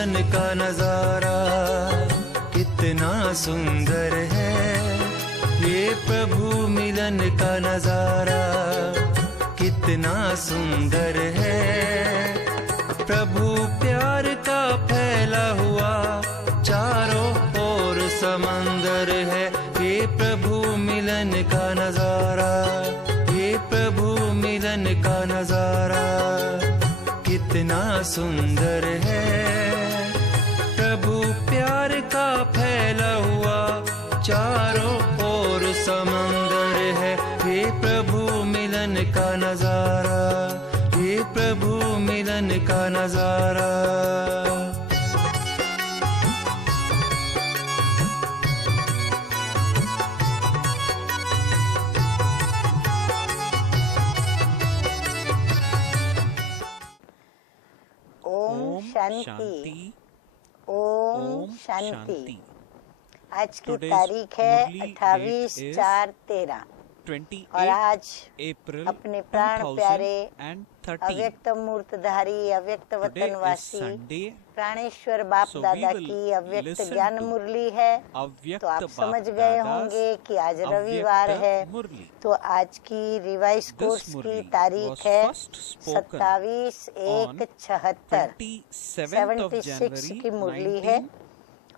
मिलन का नजारा कितना सुंदर है, ये प्रभु मिलन का नजारा कितना सुंदर है। प्रभु प्यार का फैला हुआ चारों ओर समंदर है, ये प्रभु मिलन का नजारा, ये प्रभु मिलन का नजारा कितना सुंदर है। प्रभु प्यार का फैला हुआ चारों ओर समंदर है, ये प्रभु मिलन का नजारा, ये प्रभु मिलन का नजारा। ओम शांति, ओम शांति। आज की तारीख है 28/4/13 और आज अपने प्राण प्यारे अव्यक्त मूर्तधारी अव्यक्त वतनवासी प्राणेश्वर बाप दादा की अव्यक्त ज्ञान मुरली है। तो आप समझ गए होंगे कि आज रविवार है, तो आज की रिवाइज कोर्स की तारीख है 27/1/76 की मुरली है।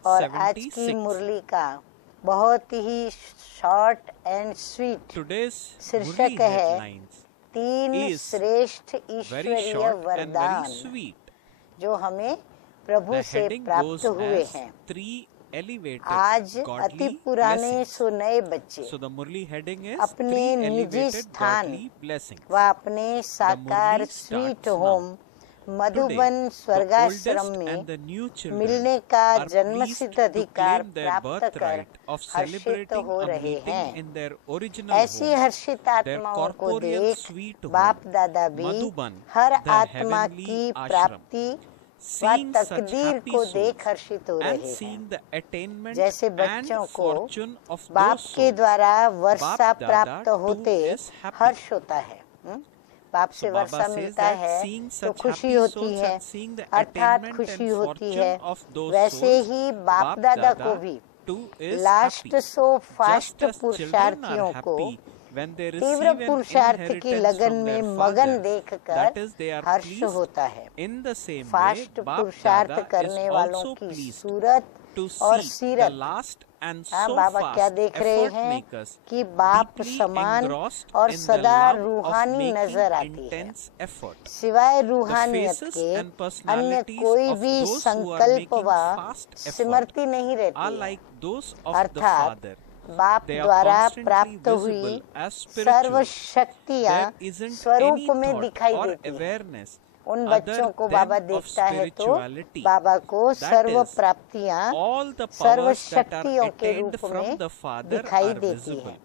और आज की मुरली का बहुत ही शॉर्ट एंड स्वीट शीर्षक है 3 श्रेष्ठ ईश्वरीय वरदान जो हमें प्रभु से प्राप्त हुए हैं। आज अति पुराने सो नए बच्चे अपने निजी स्थान व अपने साकार स्वीट होम मधुबन स्वर्गाश्रम में मिलने का जन्मसिद्ध अधिकार प्राप्त कर हर्षित हो रहे हैं। ऐसी हर्षित आत्माओं को देख बाप दादा भी हर आत्मा की प्राप्ति व तकदीर को देख हर्षित हो रहे हैं। जैसे बच्चों को बाप के द्वारा वर्षा प्राप्त होते हर्ष होता है, बाप से वर्षा मिलता है तो खुशी होती है, अर्थात खुशी होती है। वैसे ही बाप दादा को भी लास्ट सो फास्ट पुरुषार्थियों को तीव्र पुरुषार्थ की लगन में मगन देखकर हर्ष होता है। फास्ट पुरुषार्थ करने वालों की सूरत और सीरत, बाबा क्या देख रहे हैं कि बाप समान और सदा रूहानी नजर आती है। सिवाय रूहानियत के अन्य कोई भी संकल्प व स्मृति नहीं रहती, अर्थात बाप द्वारा प्राप्त हुई सर्व शक्तियाँ स्वरूप में दिखाई देती हैं। उन बच्चों को बाबा देखता है तो बाबा को सर्व प्राप्तियाँ सर्व शक्तियों के रूप में दिखाई देती है।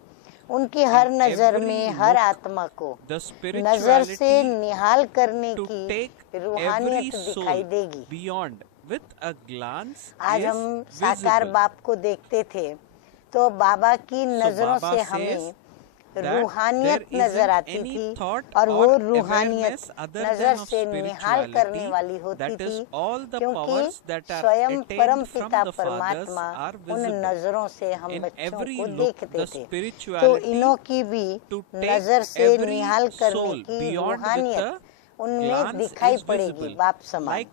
उनकी हर नजर में हर आत्मा को नजर से निहाल करने की रूहानियत दिखाई देगी। आज हम साकार बाप को देखते थे तो बाबा की नजरों से हमें रूहानियत नजर आती थी और वो रूहानियत नजर से निहाल करने वाली होती थी, क्योंकि स्वयं परम पिता परमात्मा उन नजरों से हम बच्चों को देखते थे। तो इन्हों की भी नजर से निहाल करने की रूहानियत उनमें दिखाई पड़ेगी बाप समान।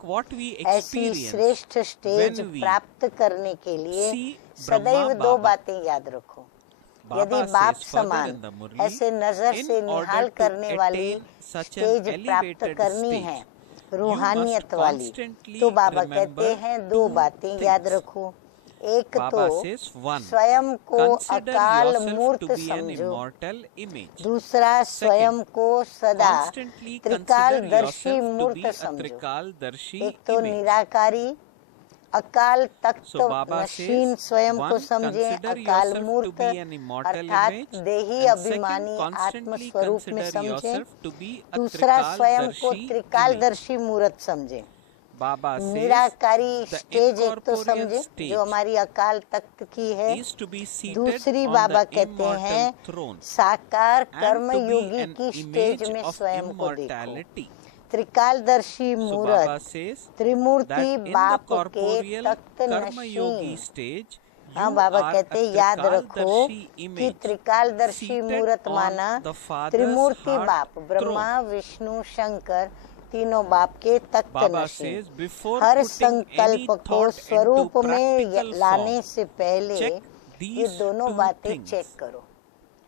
ऐसी श्रेष्ठ स्टेज प्राप्त करने के लिए सदैव 2 बातें याद रखो। यदि बाप समान ऐसे नजर से निहाल करने वाली स्टेज प्राप्त करनी है रूहानियत वाली, तो बाबा कहते हैं 2 बातें याद रखो। एक तो स्वयं को अकाल मूर्त समझो, दूसरा स्वयं को सदा त्रिकालदर्शी मूर्त समझो। एक तो निराकारी अकाल तख्त मशीन स्वयं को समझे अकाल मूर्त अर्थात देही अभिमानी आत्म स्वरूप में समझे। दूसरा स्वयं को त्रिकालदर्शी मूर्त समझे। निराकारी स्टेज एक तो समझे जो हमारी अकाल तख्त की है। दूसरी बाबा कहते हैं साकार कर्म योगी की स्टेज में स्वयं को देखो। त्रिकालदर्शी So Baba मूरत says Trimurti that in the बाप के corporeal तख्त karma yogi नशीं। stage, हाँ you बाबा are कहते a याद रखो Trikaldarshi कि image त्रिकालदर्शी seated मूरत on माना the Father's त्रिमूर्ति heart बाप ब्रह्मा throne. विष्णु शंकर तीनों बाप के तख्त Baba नशीं। says before हर putting any संकल्प को thought into स्वरूप में practical लाने form, से पहले check ये these दोनों two बातें things. चेक करो।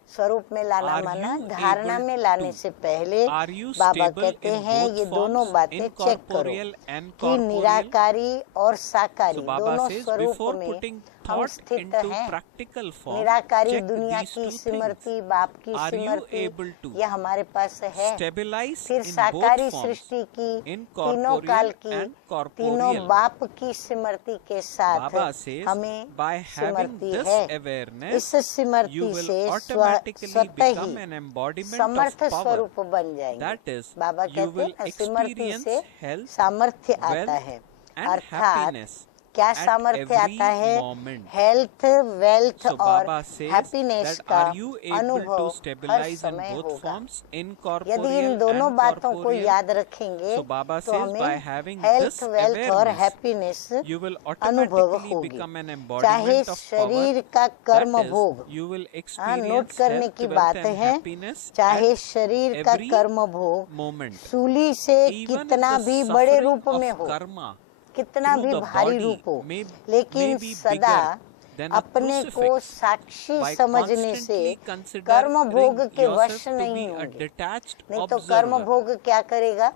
स्वरूप में लाना Are माना you धारणा able में लाने to? से पहले Are you बाबा stable कहते in हैं both ये दोनों forms, बातें चेक करो incorporeal and कि corporeal? निराकारी और साकारी So Baba दोनों says स्वरूप before में putting हम thought स्थित into हैं। practical form, निराकारी check दुनिया these की two things. सिमरती बाप की Are you सिमरती able to यह हमारे पास है। stabilize फिर in साकारी both forms, सृष्टि की in तीनों काल corporeal की and तीनों corporeal? बाप की सिमरती के साथ Baba says हमें by having सिमरती this है। awareness, इस सिमरती you will से automatically स्वतः become he an embodiment Samarth of power. स्वरूप बन जाएंगे। That is, बाबा you कहते will हैं सिमरती experience से health, सामर्थ्य आता wealth है। and अर्थात happiness क्या at सामर्थ्य every आता है? moment. हेल्थ वेल्थ So और Baba says हैप्पीनेस that का are you able अनुभव to हर stabilize in समय both होगा। forms, यदि incorporeal इन दोनों and बातों को corporeal? याद रखेंगे So Baba तो says by हमें having हेल्थ this वेल्थ और awareness, हैप्पीनेस you will अनुभव automatically होगी। become an चाहे embodiment of शरीर power. का कर्म That is, भोग you will नोट experience करने health, की wealth बात and है। happiness चाहे at शरीर का every कर्म भोग moment. सूली से Even if कितना the भी बड़े suffering रूप में of हो, karma कितना through भी the भारी body रूप हो, may लेकिन be सदा bigger than a अपने को crucifix. साक्षी By समझने से constantly कर्म भोग considering के वश yourself to नहीं be a होंगे। detached नहीं तो कर्म observer, भोग क्या करेगा?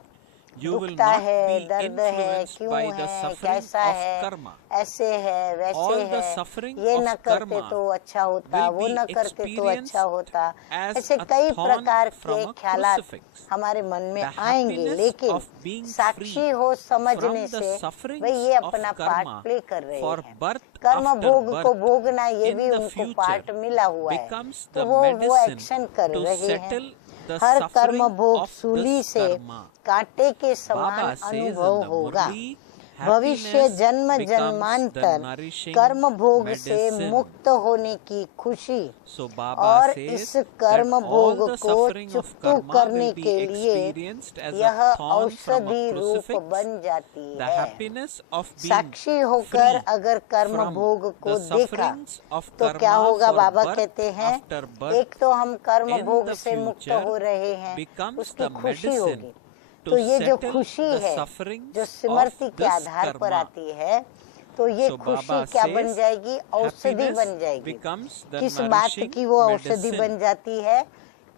you will दुखता not है, be दर्द है, influenced क्यों by the है, suffering कैसा of है, karma. ऐसे है, वैसे All the है, suffering ये of न करते karma तो अच्छा होता, will वो be न करते तो experienced अच्छा होता। as ऐसे a कई thorn प्रकार के from a ख्यालात crucifix. हमारे मन में The आएंगे, happiness लेकिन of being साक्षी free हो समझने from the से sufferings वे ये of अपना पार्ट karma प्ले कर रहे for हैं। birth कर्म after भोग birth को भोगना ये in भी the उनको future पार्ट मिला हुआ है, becomes तो the वो medicine एक्शन कर to रहे हैं। settle the हर कर्म suffering भोग of सूली this से karma. कांटे के समान Baba says in अनुभव the होगा। Murli, भविष्य happiness जन्म becomes the जन्मांतर nourishing कर्म भोग से medicine. मुक्त होने की खुशी So Baba और says इस that कर्म all भोग the को suffering of चुकतू karma करने will be के लिए experienced as यह a thorn from औषधि a रूप crucifix. बन जाती The है। happiness of being साक्षी होकर free अगर कर्म from भोग को the देखा sufferings of तो क्या karma होगा? for बाबा birth कहते हैं after birth एक तो हम कर्म in भोग the से मुक्त future हो रहे हैं, becomes उसकी the खुशी medicine होगी। to तो ये जो settle खुशी the है sufferings जो of सिमरती के this आधार पर karma. आती है, तो ये So खुशी Baba क्या बन says जाएगी? औषधि happiness बन जाएगी। becomes the किस बात nourishing की वो औषधि medicine. बन जाती है?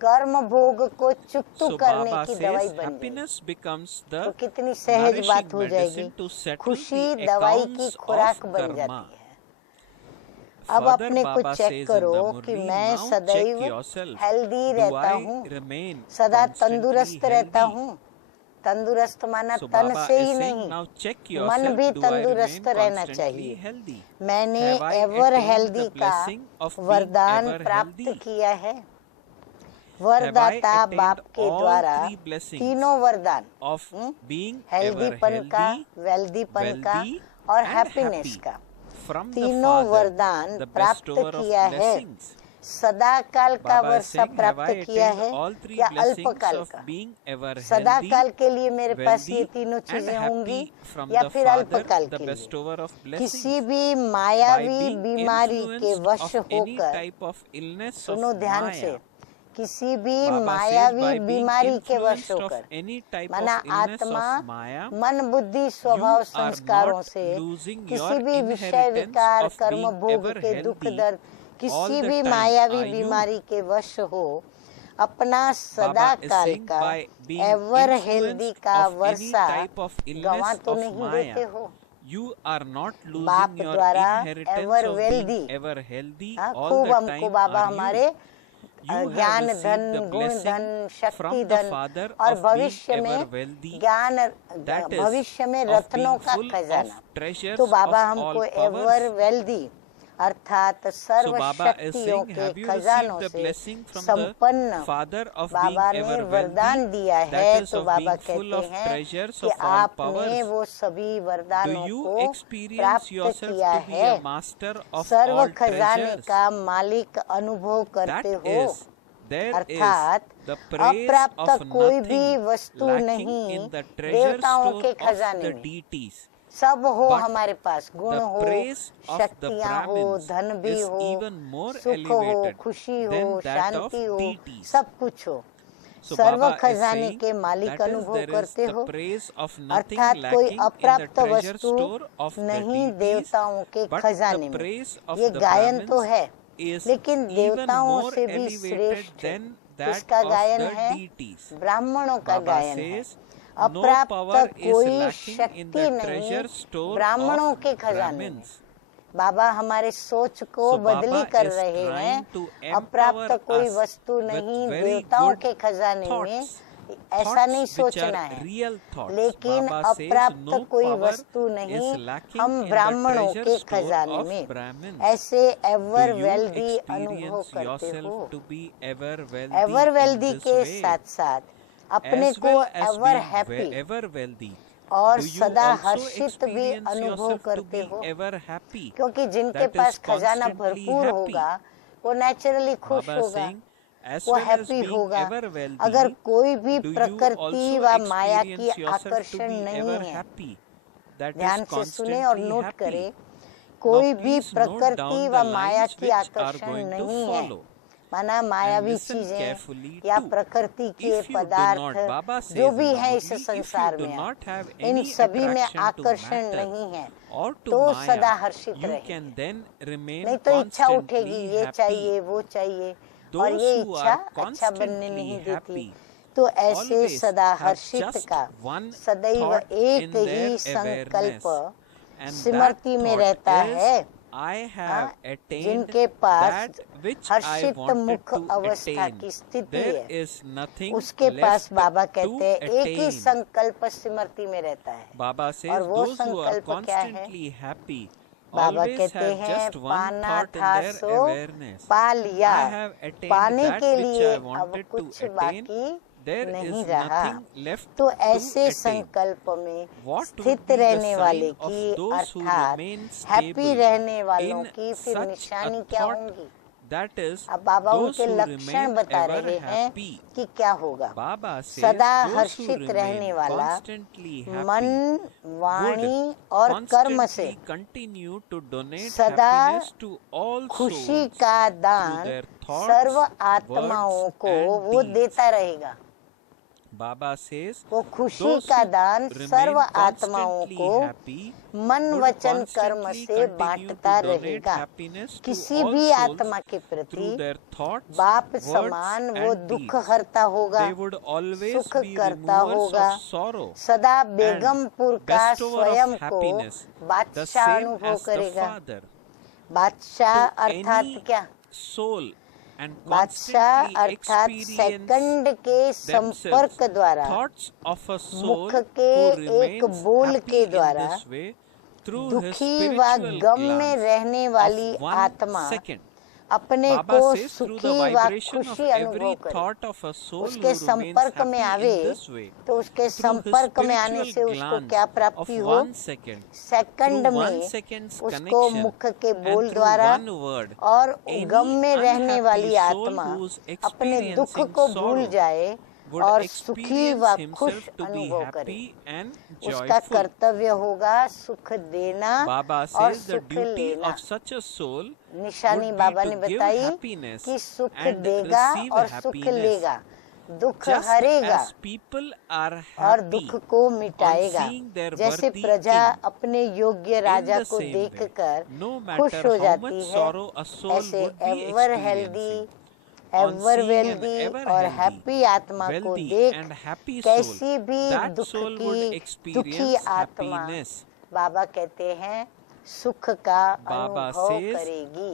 कर्म भोग को चुकतू So करने Baba की दवाई says बन जाएगी। happiness becomes the तो कितनी सहज nourishing बात हो जाएगी। medicine to settle खुशी the दवाई की accounts खुराक of बन karma. जाती है। अब Further, अपने को Baba चेक says in करो the कि Murli, मैं now सदैव check yourself. हेल्दी Do रहता I हूँ, remain सदा constantly तंदुरुस्त रहता healthy? हूँ। तंदुरुस्त माना So तन Baba से is ही saying, नहीं, now check मन yourself, भी do I तंदुरुस्त remain रहना constantly चाहिए। healthy? मैंने Have I ever attained healthy the का blessing of being वरदान ever प्राप्त healthy? किया है। Have I वरदाता attained बाप के all द्वारा three blessings तीनों वरदान of being ever हेल्दीपन का, healthy, वेल्दीपन का wealthy और and हैप्पीनेस happy का from the तीनों Father, वरदान the प्राप्त bestower of किया है। blessings? सदा काल का Baba is Varsha saying, have प्राप्त I किया attained है all three या blessings अल्पकाल of का? being ever सदा healthy, काल के लिए मेरे पास ये wealthy तीनों and चीजें होंगी happy from या the फिर Father, अल्पकाल the के लिए? bestower of किसी blessings? भी By मायावी being बीमारी के influenced वश of any होकर, type of illness सुनो of ध्यान से, Maya, किसी भी Baba says मायावी by being बीमारी के वश influenced of होकर, any type माना of illness आत्मा, of Maya, मन, बुद्धि, you स्वभाव, are संस्कारों not से losing किसी your भी विषय inheritance विकार, of कर्म being भोग ever के दुख healthy दर्द, all किसी the भी time. मायावी Are you? बीमारी के वश हो, अपना सदा Baba is काल saying का by being ever healthy influenced का of any Varsha type of गंवा illness तो of नहीं देते Maya, हो। you are not बाप losing your द्वारा inheritance ever of wealthy, being ever healthy हाँ, all खूब the हमको time. Baba Are you? हमारे You have ज्ञान received धन, the गुण blessing धन, शक्ति from the धन Father और of being भविष्य ever में wealthy, ज्ञान, that is, भविष्य में of रत्नों being का full of खजाना। treasures तो बाबा of हमको all एवर powers. वेल्दी अर्थात सर्व So Baba is शक्तियों saying, के have you खजानों received the से blessing from संपन्न the Father of being बाबा ने ever वरदान wealthy, दिया है। that is तो of बाबा being full कहते of हैं treasures कि of all आपने powers? वो सभी Do वरदानों you को experience प्राप्त yourself किया to be है, a master of serve all खजाने treasures? का मालिक अनुभव That करते हो, is, there is अर्थात The praise अप्राप्त of कोई भी nothing वस्तु lacking नहीं in the treasure देवताओं store के of खजाने the में। deities. सब हो But हमारे पास, गुण The हो, praise of the शक्तियाँ हो, Brahmins धन भी is हो, even more सुख हो, elevated खुशी हो, than that of शांति हो, deities. सब कुछ हो। So सर्व Baba is खजाने saying के मालिक that is अनुभव there is करते the हो, praise of nothing अर्थात कोई lacking in the अप्राप्त treasure वस्तु store of the नहीं deities, देवताओं के but खजाने the में। praise of ये the गायन तो Brahmins है, is लेकिन even देवताओं more से भी elevated श्रेष्ठ than that किसका of गायन the है? deities. ब्राह्मणों का Baba गायन है। says no अप्राप्त power is कोई lacking in शक्ति the नहीं treasure store ब्राह्मणों of के खजाने में। Brahmins. बाबा हमारे सोच को So बदली Baba कर is रहे हैं। trying to अप्राप्त empower कोई us वस्तु with नहीं very देवताओं good के खजाने में, thoughts, ऐसा नहीं thoughts which सोचना are है। real thoughts. लेकिन Baba says अप्राप्त no कोई power वस्तु नहीं is lacking हम in the ब्राह्मणों treasure के store खजाने of में। Brahmins. ऐसे Do एवर you वेल्दी अनुभव experience करते हो। yourself to be ever ever wealthy in wealthy this के way? साथ साथ अपने As को well as ever being happy ever wealthy, और do you सदा also हर्षित भी experience अनुभव yourself to करते be हो? ever happy? क्योंकि जिनके That is पास खजाना constantly भरपूर happy. होगा वो नेचुरली खुश Baba होगा, saying, as वो well as हैप्पी being होगा। ever wealthy, अगर कोई भी do you प्रकृति also व माया की experience yourself to आकर्षण be नहीं ever है, happy? That is ध्यान से सुने और constantly नोट happy. करें, कोई Now भी please note प्रकृति down व the माया lines की which are आकर्षण going to नहीं है। follow. माना मायावी listen चीजें carefully या too. प्रकृति के If you do पदार्थ not, Baba says जो in भी the है इस Murli, if संसार you do में not have इन any सभी में attraction to आकर्षण matter नहीं है or to तो सदा Maya, हर्षित you रहेंगे। can then remain नहीं तो इच्छा उठेगी, constantly ये happy. चाहिए वो चाहिए, और Those ये who इच्छा are अच्छा बनने constantly नहीं देती। happy तो ऐसे always सदा have हर्षित just का one सदैव thought एक in their ही संकल्प awareness, and स्मृति that में thought रहता is, है। I हाँ, have attained जिनके पास that which I Harshit wanted मुख to अवस्था attain. की स्थिति There है, is nothing उसके पास left बाबा to कहते हैं एक ही attain. संकल्प स्मृति में रहता है। Baba और says वो those who are संकल्प क्या है? constantly happy बाबा always कहते have हैं just one पाना thought in था their सो awareness. पा लिया, I have attained पाने that के which लिए I अब wanted to कुछ attain. बाकी There नहीं is रहा। nothing left तो to ऐसे attain. संकल्प में What would स्थित be the रहने वाले sign of की those who अर्थात remain हैप्पी stable रहने वालों in की फिर such निशानी a क्या thought? होंगी? That is, अब बाबा those उनके who लक्षण remain बता ever रहे हैं happy. कि क्या होगा। Baba says सदा those who हर्षित रहने remain वाला constantly मन, happy वाणी और would कर्म से constantly continue to donate सदा happiness to all खुशी souls का through दान their thoughts, सर्व आत्माओं words को and वो deeds. देता रहेगा। Baba says वो खुशी those का who दान remain सर्व आत्माओं constantly को happy मन would वचन कर्म constantly से continue बांटता to donate रहेगा। happiness to किसी all भी souls आत्मा के through प्रति their thoughts, बाप words समान वो and दुख deeds. हरता होगा, They would always सुख be करता removers होगा। of sorrow सदा and बेगमपुर का bestower स्वयं of को happiness, the बादशाह same अनुभव as the करेगा। Father. बादशाह To अर्थात any क्या? soul and बादशाह constantly अर्थात experience सेकंड के संपर्क themselves द्वारा thoughts of a soul मुख के who एक remains बोल happy के in द्वारा this way through his दुखी व spiritual गम में glance रहने वाली of 1 आत्मा second. अपने Baba को says through the सुखी व vibration of खुशी अनुभव every करे। thought of a soul who उसके remains संपर्क में happy आवे in this way तो उसके through his संपर्क में आने से spiritual उसको glance क्या of प्राप्ति हो? 1 second, सेकंड through 1 में second's उसको connection मुख के and बोल through द्वारा one word, और any गम में रहने unhappy वाली soul आत्मा who's अपने दुख experiencing को भूल sorrow जाए would और सुखी व experience खुश himself to be अनुभव करे। happy and उसका joyful. कर्तव्य होगा सुख देना Baba और says the सुख duty लेना। of such a soul निशानी would be बाबा to ने give बताई happiness कि सुख and देगा receive और सुख happiness. लेगा, दुख Just हरेगा as people are और happy दुख को on मिटाएगा। seeing their जैसे worthy प्रजा king, अपने योग्य in राजा the को same way, देखकर no खुश matter हो how जाती much है, sorrow a soul ऐसे would be ever healthy experiencing, on ever seeing an wealthy ever और healthy, हैप्पी आत्मा को wealthy देख and happy कैसी soul, भी that दुख soul would की experience दुखी आत्मा happiness. बाबा कहते हैं सुख का Baba अनुभव says करेगी।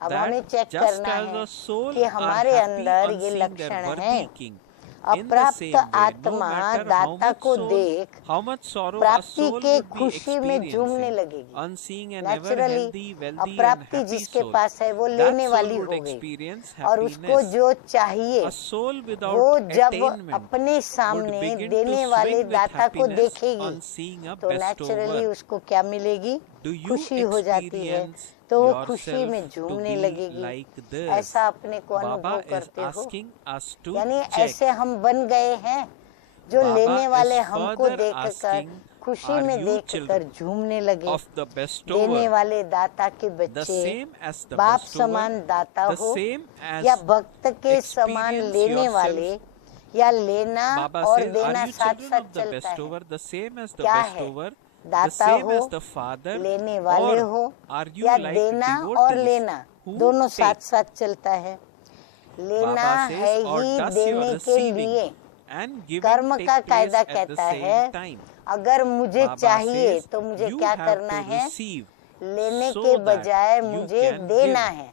अब that हमें चेक just करना as है the soul कि are हमारे happy अंदर on ये seeing their लक्षण worthy हैं। king, in the अप्राप्त same way, no आत्मा matter how दाता much को soul, देख how much sorrow a प्राप्ति soul के would be खुशी में झूमने experiencing, लगेगी। on seeing an ever naturally healthy, wealthy and अप्राप्ति happy जिसके soul, पास है वो that लेने soul वाली would हो गई experience और उसको happiness. जो चाहिए A soul without वो जब attainment अपने would सामने begin देने to वाले swing with दाता को happiness देखेगी on seeing a तो नेचुरली bestower. उसको क्या मिलेगी? Do you खुशी हो जाती है experience तो वो खुशी yourself में to झूमने be लगेगी। like this? ऐसा अपने को Baba अनुभव is करते हो, asking us to यानी check. ऐसे हम बन गए हैं जो Baba लेने वाले is हमको further देखकर asking, खुशी are में you देखकर children झूमने लगे। of the bestower, देने वाले दाता के the बच्चे same as the बाप bestower, समान दाता the हो same as या भक्त के समान experience लेने yourself. वाले, या लेना Baba और says, देना are you साथ children साथ of the चलता है। bestower, the same as the क्या है? bestower, the दाता same हो, as the father, लेने वाले or हो, are you या like देना और devotees लेना who दोनों take? साथ साथ चलता है। लेना Baba है says, or ही does देने your के receiving लिए। and giving कर्म take का place कायदा at the कहता same है, time? अगर मुझे Baba चाहिए says, तो मुझे you क्या have करना to है, receive लेने so के that बजाय you मुझे can देना give. है।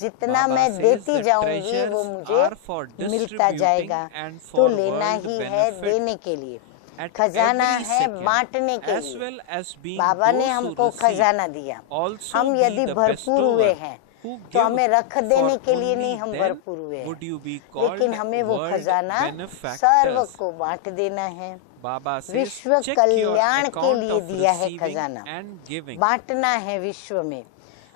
जितना Baba मैं says देती that जाऊंगी treasures वो मुझे are for मिलता distributing जाएगा। and तो for लेना world ही है benefit देने के लिए, at खजाना every है second, बांटने के as लिए। well as being बाबा ने those who हमको receive खजाना दिया, also हम be यदि the भरपूर हुए bestower हैं who तो हमें give, रख देने for के लिए only नहीं हम then भरपूर हुए would हैं, you be called लेकिन हमें वो world खजाना सर्व benefactors. को बांट देना है। Baba says, विश्व check your कल्याण के account लिए of दिया है receiving खजाना, and giving. बांटना है विश्व में।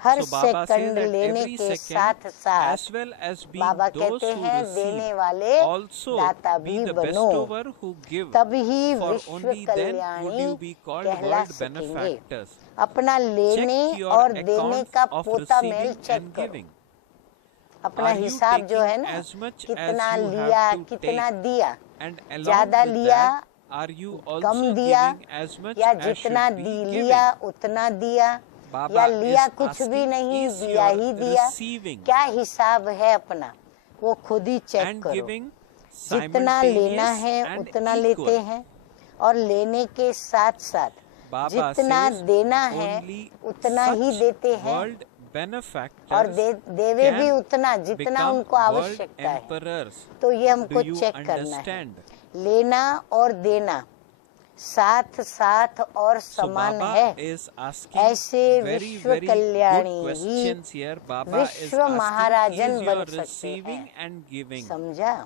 हर So Baba says second that लेने every के second, साथ साथ as well as being Baba those कहते who हैं receive, देने वाले also दाता be भी the बनो, bestower who give, तभी for विश्व only then would Kalyani you be called कहला world सकेंगे। benefactors. अपना लेने Check your और देने accounts का of पोता मेल receiving चेक and करो। giving. अपना Are you हिसाब जो है taking ना, as much कितना as you लिया have to कितना take? दिया, And along ज्यादा with लिया that, are you come also दिया, giving as much या as जितना should be लिया given? उतना दिया, Baba या लिया is कुछ भी asking, नहीं is दिया your ही दिया, receiving क्या हिसाब है अपना वो खुद ही चेक and करो। giving जितना लेना simultaneous है and उतना लेते equal? हैं, और लेने के साथ साथ Baba जितना says देना है only उतना ही such देते हैं, world benefactors और देवे भी can उतना जितना become उनको world आवश्यकता है। emperors. तो ये हमको Do you चेक करना है। understand? लेना और देना साथ साथ और So समान Baba है। is asking ऐसे very विश्व very good Kalyani he questions here. Baba is विश्व asking, महाराजन is your बन सकते receiving हैं। and giving समझा?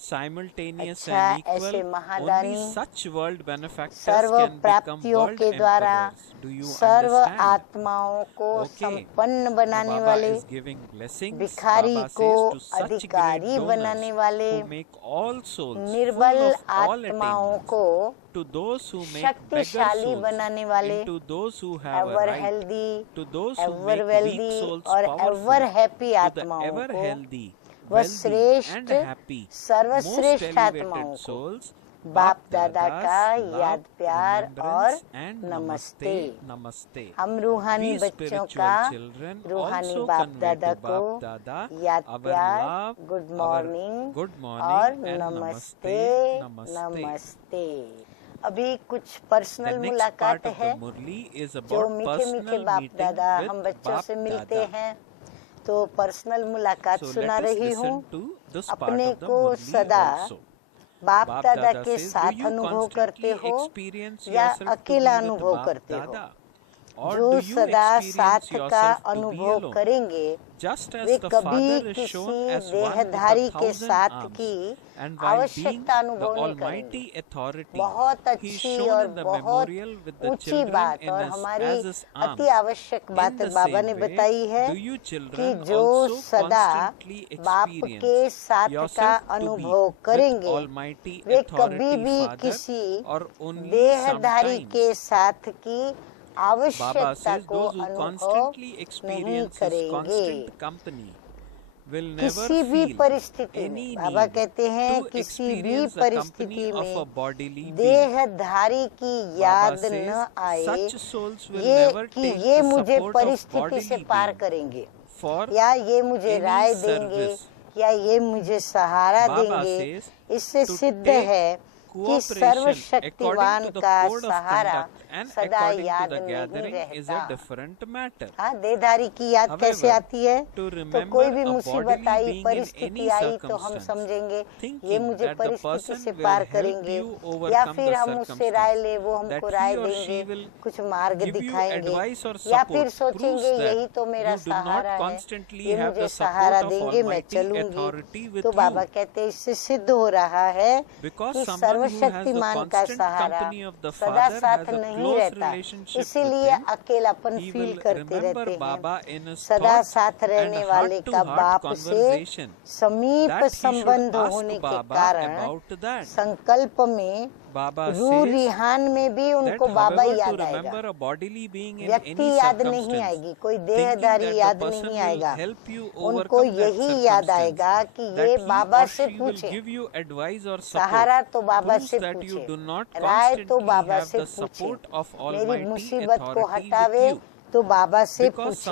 simultaneous अच्छा, and equal? ऐसे महादानी Only such world benefactors serve can become प्राप्तियों world के द्वारा emperors. Do you serve understand? आत्माओं को Okay. संपन्न बनाने Baba वाले, is giving blessings. भिखारी Baba को says to such अधिकारी great बनाने donors वाले, who make all souls निर्बल full of all आत्माओं attainments, को to those who make beggar शक्तिशाली souls बनाने वाले, into those who have a ever right, healthy, to those who ever make weak wealthy souls और powerful, ever happy to the आत्माओं ever को healthy, वह wealthy श्रेष्ठ and happy, most सर्वश्रेष्ठ आत्माओं elevated को souls, बाप दादा दादा's का love, याद प्यार और remembrance and नमस्ते। namaste. हम रूहानी We बच्चों spiritual का children रूहानी also बाप convey दादा to को Bap Dada याद our प्यार, love, good our morning good morning और and नमस्ते namaste. नमस्ते। अभी कुछ पर्सनल The next मुलाकात part of है the Murli is जो about मीठे मीठे personal बाप meeting दादा with हम बच्चों Bap से मिलते Dada. हैं, तो पर्सनल मुलाकात So सुना let us रही हूँ। listen to this part अपने of the को Murli सदा also. बाप Bap दादा Dada के says, साथ do you अनुभव करते constantly हो experience या yourself to be अकेला with अनुभव Bap करते हो? Dada? Or जो do you सदा experience साथ का yourself to be अनुभव alone? करेंगे Just वे as the कभी Father is shown किसी as one with देहधारी a के 1,000 साथ arms, की and while being आवश्यकता the अनुभव नहीं Almighty करेंगे। authority, बहुत He is अच्छी shown और in the बहुत memorial with the ऊंची children बात in और His हमारी as His arms. अति आवश्यक बात In the बाबा same ने way, बताई है do you कि children जो also सदा constantly बाप experience के साथ का yourself to be अनुभव with करेंगे? Almighty वे कभी authority भी Father, किसी or only देहधारी sometimes? के साथ की Baba आवश्यकता says को those who अनुभव constantly नहीं experience His करेंगे। constant company will never किसी भी feel परिस्थिति any में, बाबा need कहते हैं to किसी भी experience the परिस्थिति company of a में bodily being. देहधारी की Baba याद says न आए such souls will ये never कि take ये the मुझे support of परिस्थिति से bodily पार being करेंगे, for या ये मुझे any राय देंगे, service. या ये मुझे सहारा Baba देंगे। says इससे to सिद्ध take है कि cooperation सर्वशक्तिवान according to the का code of Sahara conduct and सदा according to याद the नहीं gathering is a रहता। different matter. हाँ, देहधारी की याद कैसे However, आती है? to तो remember कोई भी a मुसीबत bodily आई, being in परिस्थिति any आई तो हम circumstance, समझेंगे ये thinking मुझे that the परिस्थिति person से will पार help करेंगे, you या overcome फिर the हम उससे राय circumstance, ले, वो that हमको he राय or देंगे, she will कुछ मार्ग give you दिखाएंगे, advice or या फिर support, proves सोचेंगे that यही तो मेरा you do not सहारा है, constantly ये have मुझे the सहारा support of देंगे, मैं Almighty चलूंगी। authority with तो बाबा you. कहते हैं इससे सिद्ध हो रहा है Because कि someone सर्वशक्तिमान का सहारा सदा साथ नहीं रहता, इसीलिए अकेलापन फील करते रहते हैं। सदा साथ रहने वाले का बाप से समीप संबंध होने के कारण संकल्प में रूह रिहान में भी उनको बाबा याद आएगा। व्यक्ति याद नहीं आएगी, कोई देहधारी याद नहीं आएगा, उनको यही याद आएगा कि ये बाबा से पूछे, सहारा तो बाबा से पूछे, राय तो बाबा से पूछे, मेरी मुसीबत को हटावे तो बाबा से पूछे।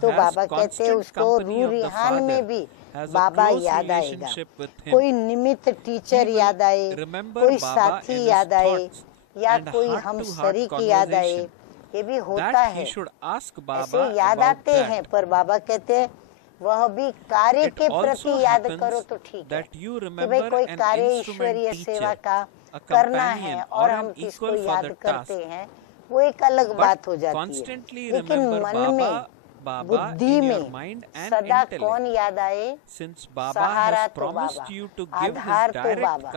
तो बाबा कहते हैं उसको रूह रिहान में भी बाबा याद आएगा। कोई निमित्त टीचर याद आए, कोई साथी याद आए, या कोई हम शरीक याद आए, ये भी होता है, ऐसे याद आते हैं। पर बाबा कहते हैं वह भी कार्य के प्रति याद करो तो ठीक है कि भाई कोई कार्य ईश्वरीय सेवा का करना है और हम किसको याद करते हैं, वो एक अलग बात हो जाती है। लेकिन मन में, बुद्धि में सदा कौन याद आए? सहारा तो बाबा, आधार तो बाबा,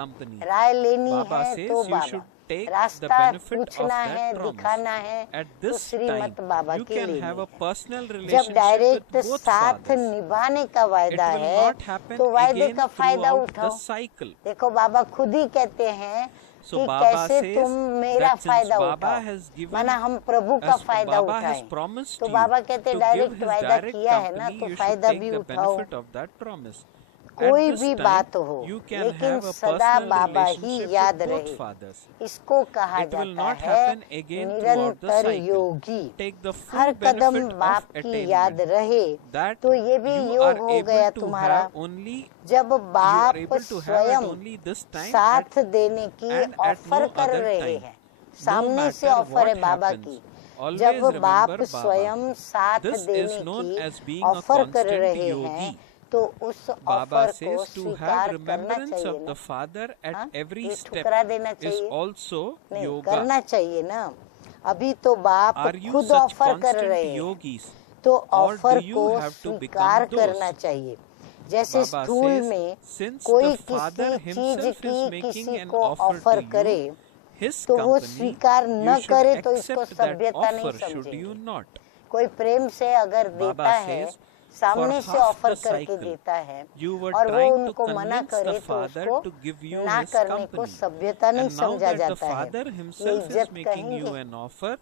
राय लेनी है तो बाबा, रास्ता पूछना है, दिखाना है तो श्रीमत बाबा के लिए। जब डायरेक्ट साथ निभाने का वायदा है तो वायदे का फायदा उठाओ। देखो बाबा खुद ही कहते हैं कि कैसे तुम मेरा फायदा उठाओ, माना हम प्रभु का फायदा उठाएं। तो बाबा कहते डायरेक्ट वायदा किया है ना, तो फायदा भी उठाओ। कोई भी बात हो, लेकिन सदा बाबा ही याद रहे, इसको कहा जाता है निरंतर योगी। हर कदम बाप की याद रहे तो ये भी योग हो गया तुम्हारा। जब बाप स्वयं साथ देने की ऑफर कर रहे हैं, सामने से ऑफर है बाबा की, जब बाप स्वयं साथ देने की ऑफर कर रहे हैं तो उस ऑफर को स्वीकार करना चाहिए ना, ये ठुकरा देना चाहिए नहीं, करना चाहिए ना। अभी तो बाप खुद ऑफर कर रहे हैं तो ऑफर को स्वीकार करना चाहिए। जैसे स्कूल में कोई किसी चीज की किसी को ऑफर करे तो वो स्वीकार न करे तो इसको सभ्यता नहीं समझेंगे। कोई प्रेम से अगर देता है, सामने से ऑफर करके देता है और वो उनको मना करे तो उसको ना करने को सभ्यता नहीं समझा जाता है, ये इज्जत कहेंगे,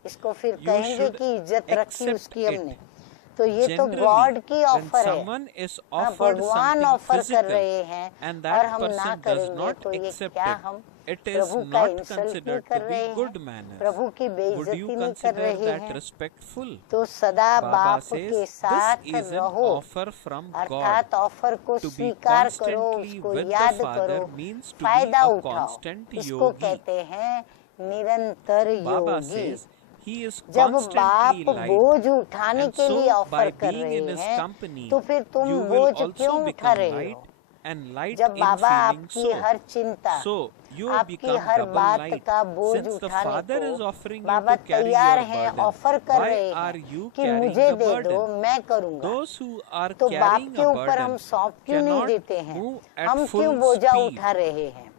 इसको फिर कहेंगे कि इज्जत रखी उसकी हमने। तो ये तो गॉड की ऑफर है, भगवान ऑफर कर रहे हैं और हम ना करेंगे तो ये क्या हम प्रभु का इंसल्ट नहीं कर रहे हैं, प्रभु की बेइज्जती नहीं कर रहे हैं। तो सदा बाप के साथ रहो, अर्थात ऑफर को स्वीकार करो, उसको याद करो, फायदा उठाओ, इसको कहते हैं निरंतर योगी। जब बाप बोझ उठाने के लिए ऑफर कर रहे हैं तो फिर तुम बोझ क्यों उठा रहे हो? जब बाबा आपकी हर चिंता, आपकी हर बात का बोझ उठाने को बाबा तैयार हैं, ऑफर कर रहे हैं कि मुझे दे दो, मैं करूँगा। तो बाप के ऊपर हम सौंप क्यों नहीं देते हैं? हम क्यों बोझा उठा रहे हैं?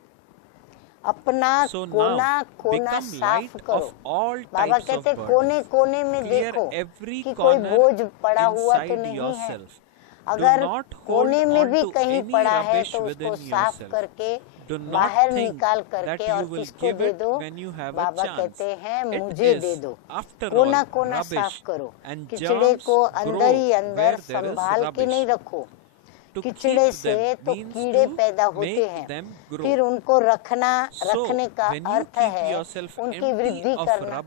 अपना कोना कोना साफ करो। बाबा कहते कोने कोने में देखो कि कोई बोझ पड़ा हुआ तो नहीं है। अगर कोने में भी कहीं पड़ा है तो उसको साफ करके बाहर निकाल करके और किसको दे दो? बाबा कहते हैं मुझे दे दो। कोना कोना साफ करो, किचड़े को अंदर ही अंदर संभाल के नहीं रखो। किचड़े से तो कीड़े पैदा होते हैं, फिर उनको रखने का अर्थ है उनकी वृद्धि करना।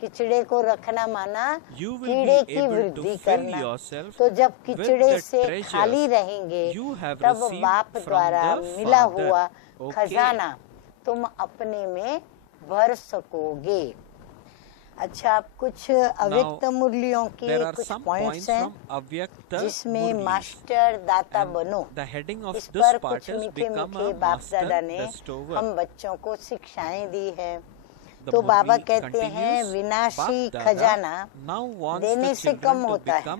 किचड़े को रखना माना कीड़े की वृद्धि करना। तो जब किचड़े से खाली रहेंगे तब बाप द्वारा मिला हुआ खजाना तुम अपने में भर सकोगे। अच्छा, आप कुछ अव्यक्त मुरलियों के कुछ पॉइंट्स हैं जिसमें मास्टर दाता बनो, इस पर कुछ मीठे मीठे बाप दादा ने हम बच्चों को शिक्षाएं दी है। तो बाबा कहते हैं विनाशी खजाना देने से कम होता है।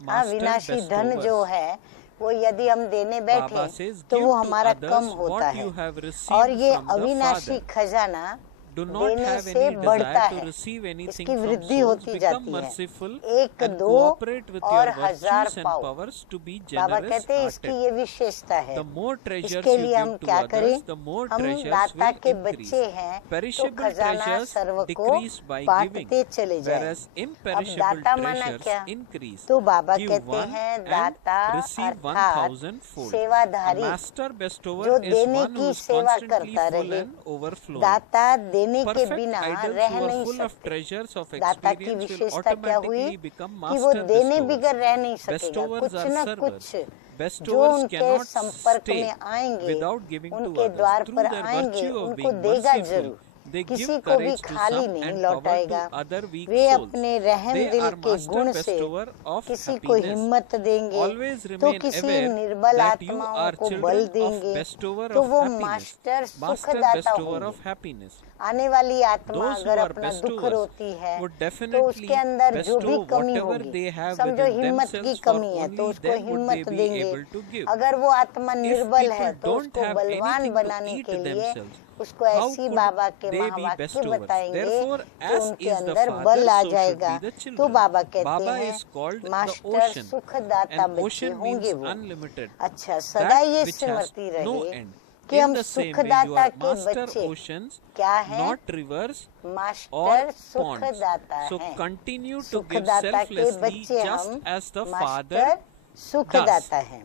हाँ, विनाशी धन जो है वो यदि हम देने Baba बैठे says, तो "Give वो to हमारा others कम what होता you है have received और ये from the अविनाशी Father. खजाना Do not देने have से any बढ़ता desire to है, receive anything इसकी from वृद्धि souls. होती Become जाती है। merciful एक, and दो cooperate with और your 1000 virtues and पाओ। powers to be Baba generous कहते हैं इसकी hearted. ये विशेषता है। The more treasures इसके you लिए हम give to क्या करें? others, the more हम treasures दाता will के increase. बच्चे हैं तो Perishable खजाना treasures सर्व को decrease by बांटते giving, चले जाए। whereas अब imperishable दाता माना treasures क्या? increase. तो बाबा Give कहते one हैं and दाता receive अर्थात 1000 fold. A सेवाधारी master bestower जो is देने one who की is सेवा constantly करता full रहे। and overflowing. दाता देने के Perfect बिना idols रह who are नहीं full of सकते। treasures of दाता की experience will विशेषता क्या हुई automatically become कि वो master देने bestowers. बिगर रह नहीं सकेगा। Bestowers कुछ are न servers. कुछ जो Bestowers उनके cannot संपर्क stay में आएंगे without giving to उनके others. द्वार Through पर their आएंगे virtue of उनको being देगा merciful, जरूर, they किसी give को भी courage to खाली some नहीं and power लौटाएगा। to other weak way souls. अपने रहम They दिल are के master गुण से bestower of किसी को happiness. हिम्मत देंगे Always तो remain किसी aware निर्बल that you आत्माओं are को बल children of देंगे bestower तो of वो happiness. मास्टर Master सुखदाता bestower होंगे। of happiness. आने वाली आत्मा Those who अगर are अपना दुख bestowers रोती है would तो definitely उसके अंदर जो भी bestow कमी whatever होगी, they have समझो within हिम्मत की themselves, for कमी है तो only उसको then would हिम्मत they be देंगे। able to give. अगर वो आत्मा If निर्बल है people तो don't उसको have बलवान anything to बनाने eat के लिए themselves, उसको how ऐसी could बाबा के they be महावाक्य bestowers? बताएंगे Therefore, तो as उनके is the अंदर Father, बल आ so should जाएगा। be the तो children. बाबा कहते Baba हैं is called the master ocean. सुखदाता And बच्चे ocean होंगे means वो। unlimited. अच्छा, सदा ये That which has Smriti no रहे end. कि In हम the same way, you सुखदाता are के master बच्चे oceans, क्या हैं? not rivers or master ponds. सुखदाता So हैं। continue to give सुखदाता के selflessly बच्चे just हम as the मास्टर Father सुखदाता हैं।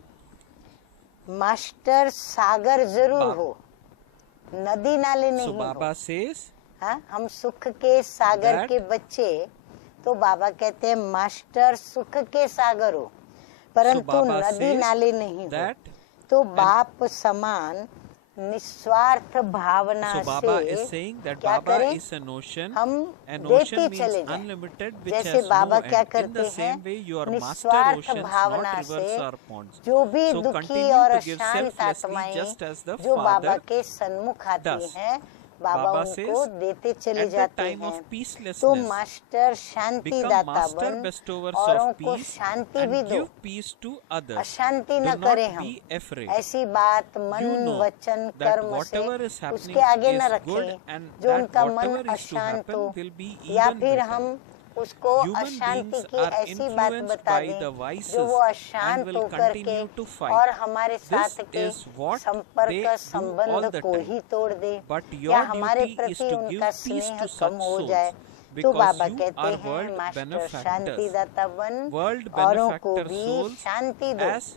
मास्टर सागर जरूर Baba. हो, नदी नाले So नहीं Baba हो। says हाँ, हम सुख के सागर that के बच्चे तो बाबा कहते हैं मास्टर सुख के सागर हो, परंतु Baba नदी says नाले नहीं हो। that तो बाप समान निस्वार्थ भावना So Baba से is saying that क्या Baba करें? is an ocean. हम An देते ocean means चले जाएं। unlimited, which जैसे has बाबा no क्या end. In करते the हैं, same way, you are master निस्वार्थ oceans, भावना not rivers से or ponds. जो भी So दुखी continue और to give अशांत selflessly आत्माएं just as the जो बाबा Father के सन्मुख आती does. हैं, बाबा Baba उनको says, देते चले at the जाते time हैं। of तो peacelessness, मास्टर शांति become दाता master बन bestowers औरों of को peace शांति भी and दो, give peace to others. अशांति Do न करें not हम। be afraid. ऐसी बात मन You know वचन that कर्म से whatever is happening उसके आगे न is रखें good and जो that उनका मन whatever is to अशांत happen हो, will be या even फिर better. हम उसको Human अशांति beings की are ऐसी बात influenced बता by दें the vices जो वो and अशांत will होकर के continue to fight. और हमारे This साथ के is what they संपर्क do all संबंध the को time. ही तोड़ दे, But या your हमारे duty is प्रति to उनका give peace स्नेह to कम such हो souls जाए। तो because बाबा you कहते are हैं world मास्टर शांति benefactors. दाता बन World औरों को benefactor भी souls शांति दो। as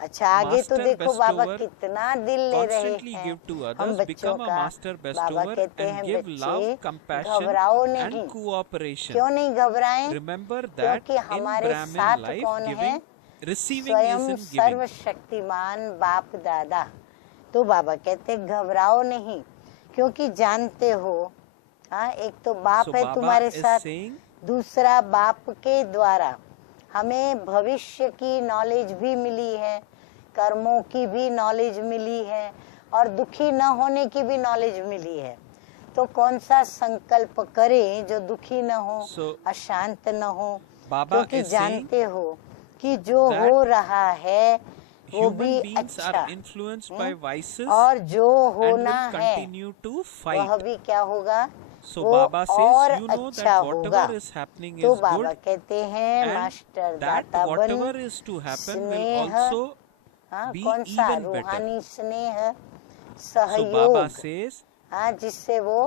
अच्छा, आगे तो master देखो बाबा bestower कितना दिल ले रहे constantly हैं give to हम others, बच्चों become a का। master बाबा bestower कहते हैं and give love, बच्चे compassion घबराओ नहीं। and cooperation. क्यों नहीं घबराएं? Remember that क्योंकि in हमारे Brahmin साथ life, कौन है? giving, receiving स्वयं is in giving. सर्वशक्तिमान बाप दादा। तो बाबा कहते हैं घबराओ नहीं, क्योंकि जानते हो, हाँ, एक तो बाप So है Baba तुम्हारे is साथ, saying दूसरा बाप के द्वारा हमें भविष्य की नॉलेज भी मिली है, कर्मों की भी नॉलेज मिली है और दुखी न होने की भी नॉलेज मिली है। तो कौन सा संकल्प करें जो दुखी न हो, अशांत न हो, क्योंकि जानते हो कि जो हो रहा है वो भी अच्छा और जो होना है वह भी क्या होगा, So वो Baba says, और you know अच्छा that होगा। whatever is happening तो is बाबा good कहते हैं and मास्टर that दाता whatever बन, is to happen will स्नेह, also हाँ, be कौन सा even better. रूहानी स्नेह, So सहयोग, Baba says, हाँ, जिससे वो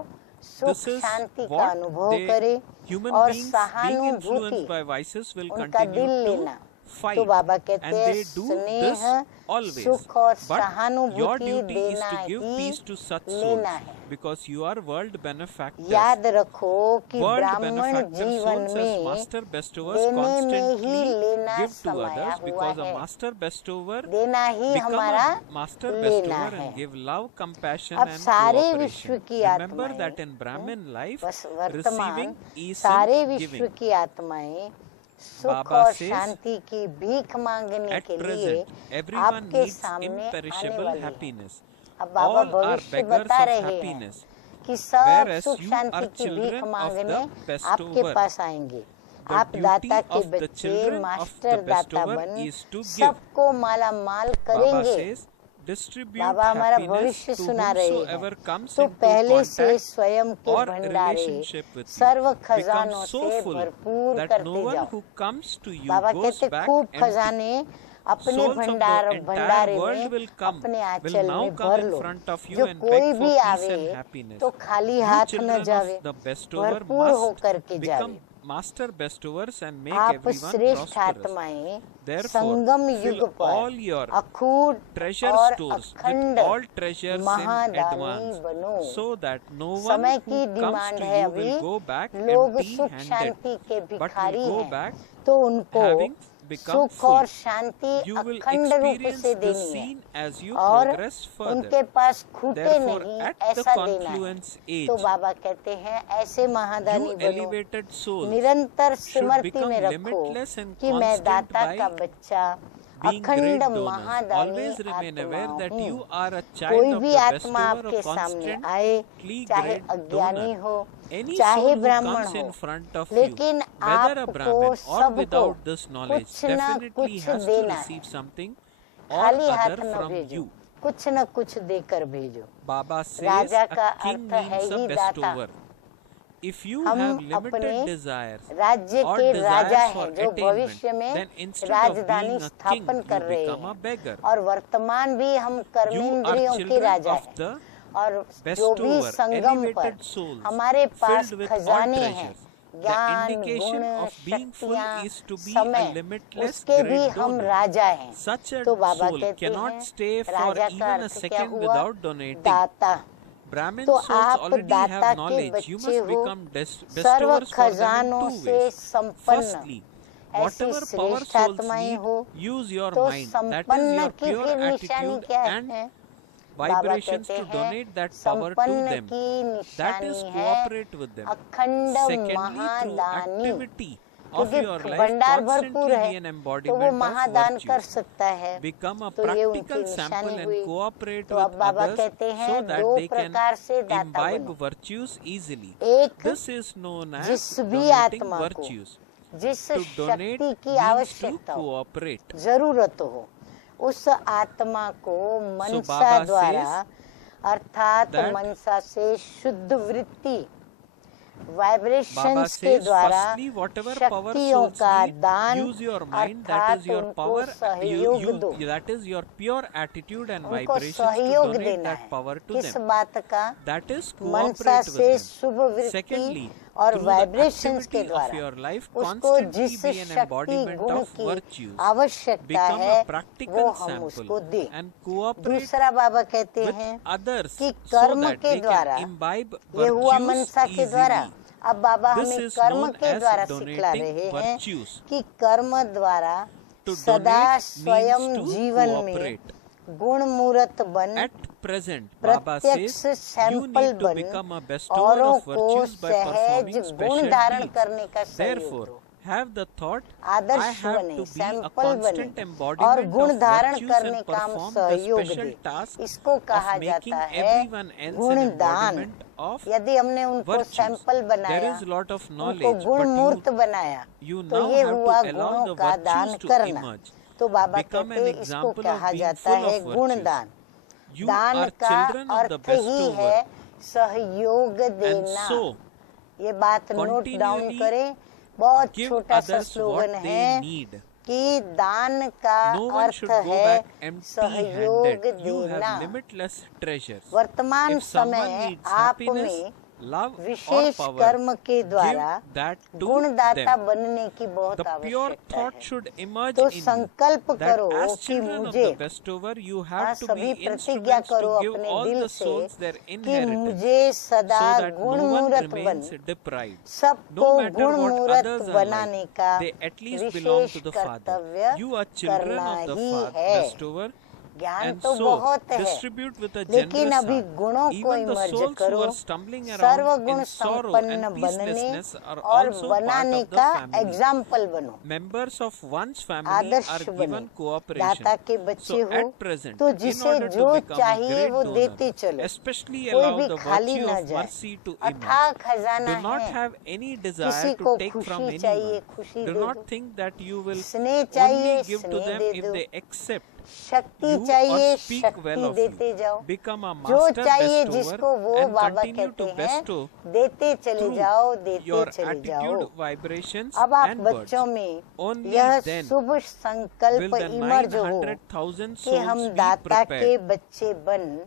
सुख this is शांति का what अनुभव they, करे human और beings being सहानुभूति influenced by vices will उनका continue दिल to लेना। fight तो बाबा कहते and हैं they do स्नेह, this always. सुख और But your सहानुभूति duty is देना to give he peace to such souls लेना है। because you are world benefactors. याद रखो कि World ब्राह्मण benefactor जीवन souls as में master bestowers देने में ही constantly लेना give to समाया others हुआ because a है। master bestower देना ही become हमारा a master लेना bestower है। and give love, compassion अब and सारे विश्व cooperation. की Remember आत्माएं, that in Brahmin life, बस वर्तमान receiving is सारे in विश्व giving. की आत्माएं सुख Baba और says, शांति की भीख मांगने At के लिए present, everyone आपके needs सामने आने imperishable वाली है। happiness. अब बाबा All are भविष्य beggars बता of रहे हैं happiness. कि सब Whereas सुख you शांति are की children भीख of मांगने the आपके bestower. पास आएंगे, आप दाता duty के of the बच्चे children of मास्टर the दाता bestower बन is to give. सबको माला माल Baba करेंगे। says, distribute बाबा हमारा happiness भविष्य to सुना रहे whomsoever हैं। comes तो into पहले से contact स्वयं के or भंडारे relationship with you. Serve Become खजानों so से full भरपूर that no करते one जाओ। who comes to you Baba goes कहते back खूब empty. खजाने अपने Souls of the भंडारे entire world में will come, अपने will आंचल now में come भर in low. front of you जो and कोई beg for भी peace आवे and happiness. तो खाली You हाथ children न of जावे, the bestower भरपूर होकर must के become जावे। master bestowers and make आप everyone श्रेष्ठ prosperous. आत्माएं Therefore, संगम fill युग all पर your अखूट treasure और stores अखंड with all treasures in Mahadani advance, बनो। so that no one समय who की comes डिमांड to है you अभी, will go back लोग सुख empty-handed, शांति के but भिखारी will go हैं, back तो उनको having become सुख full. और शांति You will अखंड रूप experience से the देनी है scene as you और progress further. उनके पास खूटे Therefore, नहीं at the ऐसा देना है। confluence age, तो बाबा कहते हैं ऐसे महादानी you बनो, elevated souls निरंतर should स्मृति become में रखो limitless and कि मैं constant दाता by का बच्चा being अखंड great donors. महादानी Always remain aware आत्मा that हूँ। you are a कोई child of भी the आत्मा bestower, आपके a सामने आए, constantly चाहे great अज्ञानी donor. हो Any चाहे soul who ब्राह्मण comes in हो, front of you, लेकिन whether a आपको Brahmin or सबको without this knowledge, कुछ न definitely कुछ has to देना है। receive something or खाली हाथ other न from भेजो, you. कुछ न कुछ देकर भेजो। Baba says राजा का a king अर्थ है means a ही दाता। bestower. If you हम have limited अपने desires राज्य or के राजा desires हैं for जो भविष्य attainment, में then instead of राजधानी being a king, स्थापन you कर रहे become a हैं beggar. और वर्तमान भी हम You are कर्मेंद्रियों के children राजा of हैं the और जो भी bestower, संगम पर elevated souls, हमारे पास filled with all खजाने हैं, treasures. The ज्ञान indication गुण of being full शक्तियाँ is to be a समय limitless उसके भी great हम donor. राजा हैं। Such a तो बाबा soul कहते cannot हैं stay for राजा का even a अर्थ क्या second हुआ? without donating. दाता। Brahmin तो souls आप already दाता have के knowledge. You बच्चे must हो, become serve bestowers for them in खजानों two से ways. संपन्न Firstly, ऐसी whatever power श्रेष्ठ souls आत्माएं need, हो, use your तो mind. That is संपन्न your की pure फिर निशानी attitude क्या and है? vibrations कहते to हैं, donate that power to संपन्न them. की That is निशानी है cooperate with them. अखंड Secondly, through Mahadani, activity of क्योंकि your life भंडार constantly भरपूर be है an तो वो embodiment of महादान कर virtues. सकता है। Become a तो ये उनकी practical sample निशानी and हुई। cooperate तो with अब बाबा others कहते हैं so that दो they can प्रकार से दाता imbibe बनो। virtues easily. एक, This is known as जिस भी donating आत्मा को virtues. जिस To donate शक्ति की means to आवश्यकता हो, cooperate. जरूरत हो, उस आत्मा को मनसा Baba द्वारा says अर्थात that मनसा से शुद्ध वृत्ति Baba वाइब्रेशंस के says, द्वारा firstly, whatever power शक्तियों souls का need, दान use your mind, that अर्थात is your उनको power, सहयोग दो, that is your pure attitude and उनको vibrations to सहयोग donate देना that है। power to किस them. बात का? That is मनसा cooperate से with them. शुभ वृत्ति Secondly, और through the वाइब्रेशंस के activity of द्वारा your life, उसको constantly जिस be an शक्ति embodiment गुण of की virtues. आवश्यकता Become है a practical वो हम sample उसको दें। and cooperate दूसरा बाबा कहते with हैं others कि so कर्म that के they द्वारा, can imbibe ये हुआ virtues मनसा के द्वारा, easily. अब बाबा This हमें is कर्म known के as द्वारा सिखला donating रहे हैं virtues. कि कर्म द्वारा To सदा donate स्वयं means to जीवन में cooperate. गुण मूर्त बन At present, Baba प्रत्यक्ष says, you sample need to बन become a bestower औरों of को virtues by सहज performing गुण special धारण deeds. करने का सहयोग Therefore, दो, have the thought, I Adarsh have बने, to be a sample constant बने और embodiment गुण of धारण virtues करने and का हम perform the सहयोग special दे। task इसको कहा of making जाता है everyone else an गुणदान। embodiment of यदि हमने उनको virtues. सैंपल There बनाया, is lot of उनको knowledge, गुण but मूर्त बनाया, you तो now ये have हुआ to allow गुणों the का दान virtues to करना। emerge. तो बाबा Become कहते an हैं इसको example of कहा being जाता full है of virtues. गुणदान। You दान are का children of the earth he bestower. है सहयोग And देना। so, ये बात नोट डाउन continually करें, बहुत give छोटा सा others स्लोगन what है they need. कि दान का No one earth should go है back सहयोग empty-handed. You देना। have limitless treasures. वर्तमान If someone समय needs आप happiness, में love or विशेष power, कर्म के द्वारा give that to गुणदाता them. बनने की बहुत The pure आवश्यकता thought है। should emerge तो in you संकल्प that करो as कि children of मुझे the bestower, you हाँ, have to सभी be प्रतिज्ञा instruments करो to give अपने all दिल the से souls their कि inheritance, मुझे सदा so that गुण no one मूर्त बन remains deprived. सबको No matter गुण what मूर्त others are बनाने like, का they at least belong wishes to the Father. कर्तव्य You are children करना of the ही Father, है। bestower. ज्ञान and तो so बहुत है, distribute with a लेकिन generous अभी heart. गुणों को Even the emerge souls who करो, are stumbling around सर्वगुण in sorrow संपन्न and बनने peacelessness are और also part बनाने of the का family. एग्जाम्पल बनो। Members of one's family Adarsh are बने। given cooperation. दाता के बच्चे So हो at present, तो in जिसे order to जो become a चाहिए great वो donor, देते चलो, especially कोई allow भी the खाली virtue न of जाए। mercy to अथाह emerge. खजाना Do not है, have any किसी desire को to take from खुशी चाहिए anyone. खुशी Do दे not दो, think that you will स्नेह चाहिए only give to स्नेह them दे if दो, they accept शक्ति you or चाहिए speak शक्ति well of देते you. जाओ, Become a जो master चाहिए bestower जिसको वो and बाबा continue कहते to हैं bestow देते चले through जाओ, देते your चले जाओ। attitude, vibrations अब आप and words. बच्चों में Only यह then शुभ will संकल्प the इमर्ज हो 900,000 कि हम souls be दाता के prepared, बच्चे बन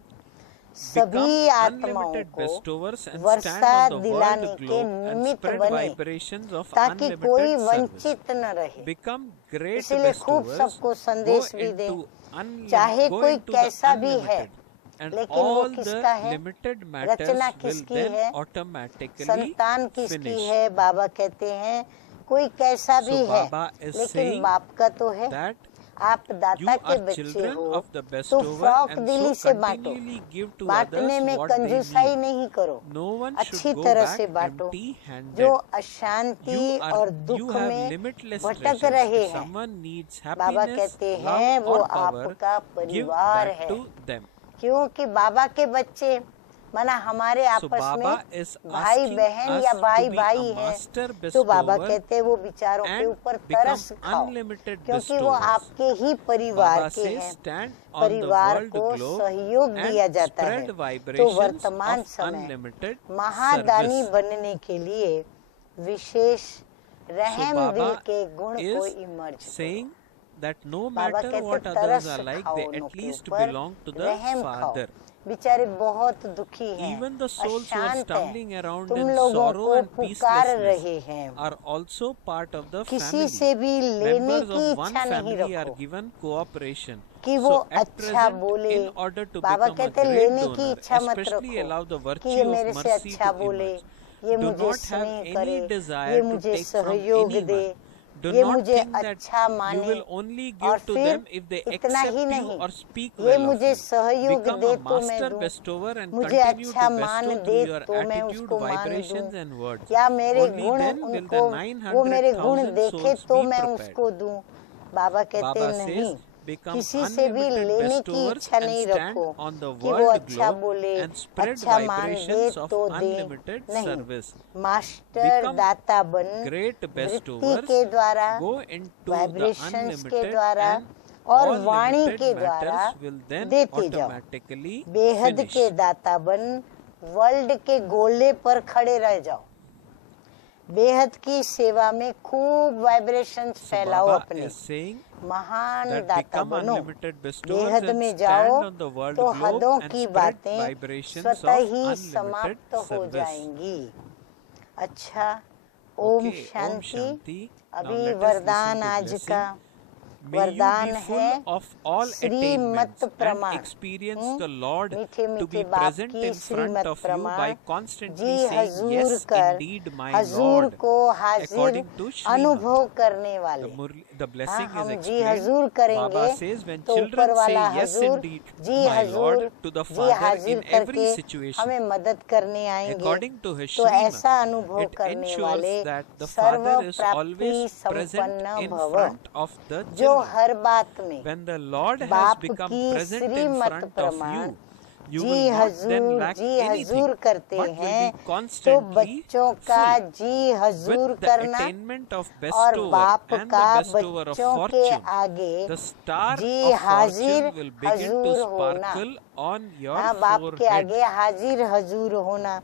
सभी become आत्माओं unlimited को bestowers and stand Varsha on the दिलाने world के globe and निमित्त spread बने, vibrations of ताकि कोई unlimited service. वंचित न रहे। Become great इसीलिए खूब bestowers, सबको go संदेश भी दें, into चाहे go कोई into the कैसा भी है, unlimited, and लेकिन वो all किसका the है, limited matters रचना will किसकी then है, automatically संतान किसकी finish. है। बाबा कहते हैं कोई कैसा So भी है, Baba is लेकिन saying बाप का तो है। that आप you दाता के are बच्चे children हो of the तो bestower फ्रॉक and दिली so से बांटो, continually give to बांटने others में what they कंजूसाई need. नहीं करो, No one अच्छी should go तरह back से बांटो। empty-handed. जो अशांति और You दुख have में limitless भटक treasures. रहे If हैं, someone needs बाबा happiness, कहते love हैं वो or power, आपका give परिवार back है, to them. क्योंकि बाबा के बच्चे माना हमारे So आपस Baba में is भाई asking बहन us या to भाई be भाई a है, master तो बाबा bestower कहते हैं वो बिचारों के and ऊपर become तरस खाओ, unlimited क्योंकि वो bestowers. आपके ही परिवार Baba के says हैं। stand on the परिवार world को globe सहयोग दिया and जाता है। spread तो vibrations वर्तमान of समय unlimited महादानी service. बनने के लिए विशेष So रहम दिल Baba के गुण को is इमर्ज करो। saying that no Baba matter कहते what तरस others are like, खाओ they उनके at least ऊपर, belong to the रहम खाओ। Father. बेचारे बहुत दुखी हैं, Even the souls who are अशांत stumbling हैं, around तुम in लोगों sorrow को and पुकार peacelessness रहे हैं, are also part of the किसी family. से भी लेने Members की of one इच्छा नहीं family are रखो given cooperation. कि वो So at अच्छा present, बोले। in order to Baba become a कहते great लेने की donor, इच्छा मत especially रखो allow the कि virtue ये of मेरे से mercy अच्छा to बोले, emerge. ये Do मुझे not have स्नेह any करे, desire ये to मुझे take from सहयोग दे, anyone. Do ये not मुझे think that अच्छा you माने, will only और give to फिर them if they इतना accept ही you नहीं, or speak ये well of मुझे you. सहयोग Become दे a तो मैं master दूं, bestower and मुझे continue अच्छा to मान bestow दे through your तो मैं attitude, उसको मान vibrations दूं, and words. या मेरे Only गुण then will उनको the वो मेरे गुण 900,000 देखे souls तो be मैं prepared. उसको दूं। बाबा कहते Baba नहीं, says, become किसी से भी unlimited लेने की bestowers इच्छा and नहीं stand रखो on the कि वो world अच्छा globe बोले, and spread अच्छा मान दे vibrations of तो दे, unlimited नहीं। service. मास्टर Become दाता बन great वृत्ति bestowers, के द्वारा, go into the वाइब्रेशंस के unlimited द्वारा and और all वाणी limited के द्वारा matters will then देते जाओ। automatically बेहद finish. के दाता बन वर्ल्ड के गोले पर खड़े रह जाओ, बेहद की सेवा में खूब वाइब्रेशंस So फैलाओ Baba अपने, is saying महान that दाता become बनो। unlimited bestowers बेहद and में stand जाओ on the world तो globe हदों and की spread बातें vibrations स्वतः of ही unlimited समाप्त हो service. जाएंगी। अच्छा, ओम Okay, Om शांति। Shanti. Now अभी let us वरदान listen to आज blessing. का May you वरदान be है full of all Shrimad attainments and प्रमाण। experience the Lord मीठे to मीठे be बाप present की in front Shrimad of you प्रमाण by constantly ji saying Hazur yes कर indeed my हजूर Lord को हाजिर according to Srimad. अनुभव करने वाले। The blessing हाँ, is हम जी explained. हजूर करेंगे Baba says when तो ऊपर children say वाला yes Hazur indeed ji my Hazur Lord to the ji Father हाजिर in every करके situation, हमें मदद करने आएंगे। according to his तो Srimad, ऐसा अनुभव it करने ensures वाले that the serve Father is प्राप्ति always present संपन्न in भव, front of the जो children. हर बात में When the Lord has बाप become की present in Shrimad front of प्रमाण you, you ji will not then Hazur lack ji anything, हजूर करते but will हैं be तो constantly बच्चों का full. Ji Hazur With the करना attainment of और bestower बाप and the का bestower of बच्चों के fortune, आगे the star जी of हाजिर fortune will begin to हजूर होना। sparkle on your हाँ, बाप के forehead. आगे हाजिर हजूर होना।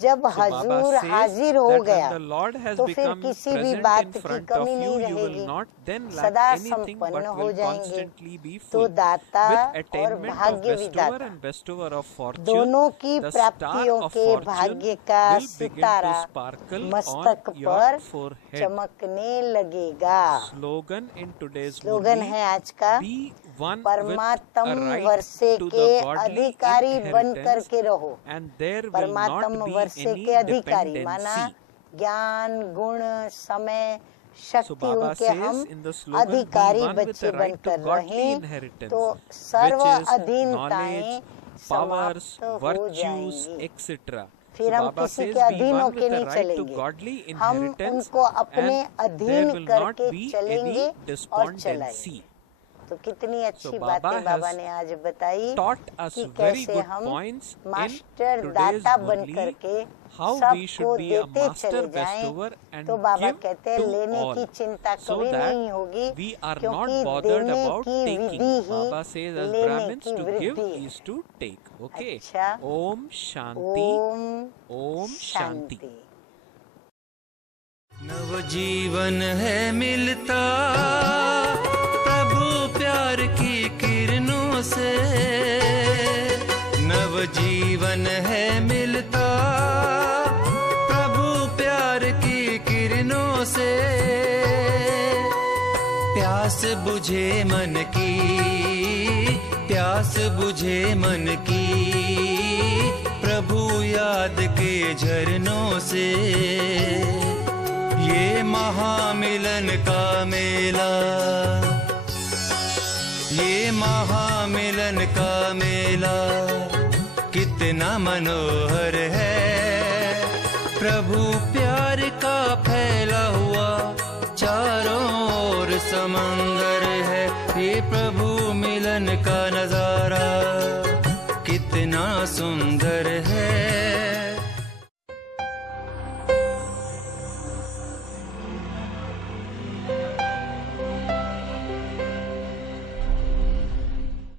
जब So Baba हजूर says हाजिर हो that गया when the Lord has तो फिर become किसी भी present बात in की front कमी of नहीं you, you will रहेगी, not then lack सदा anything but संपन्न हो will जाएंगे। constantly be तो full. दाता With और attainment of भाग्य bestower विदाता and bestower of fortune, दोनों की the star प्राप्तियों of के fortune भाग्य का will begin to Sitara sparkle मस्तक on your पर forehead. चमकने लगेगा। Slogan in today's slogan Murli, है आज का, be one with परमात्म a right वर्षे to के the godly अधिकारी बन inheritance, करके रहो। and there will परमात्म not be वर्षे any के अधिकारी माना dependency. ज्ञान गुण समय शक्ति Baba उनके says हम in the slogan, अधिकारी "Be one with बच्चे the right to बनकर godly रहें inheritance, तो which serve is अधीनताएं knowledge, powers, समाप्त हो virtues, जाएंगी। etc." फिर हम Baba किसी says, के "Be अधीन one होके with the नहीं right to चलेंगे, godly हम inheritance, उनको अपने and there अधीन will not करके be चलेंगे any और चलाएंगे। despondency." तो कितनी अच्छी So बातें Baba बाबा has ने आज बताई taught us कि very कैसे good हम points in मास्टर today's दाता बन Murli, करके how we सबको should be a देते master चले जाएं। bestower and तो बाबा give कहते हैं to लेने all, की चिंता so कभी that नहीं होगी we are not क्योंकि bothered देने about की taking. विधि ही Baba says as लेने Brahmins की to वृद्धि give है। is to take. Okay. अच्छा, Om Shanti. Om Shanti. नवजीवन है मिलता प्रभु प्यार की किरणों से, नवजीवन है मिलता प्रभु प्यार की किरणों से। प्यास बुझे मन की, प्यास बुझे मन की प्रभु याद के झरनों से। ये महामिलन का मेला, ये महामिलन का मेला कितना मनोहर है। प्रभु प्यार का फैला हुआ चारों ओर समंदर है। ये प्रभु मिलन का नजारा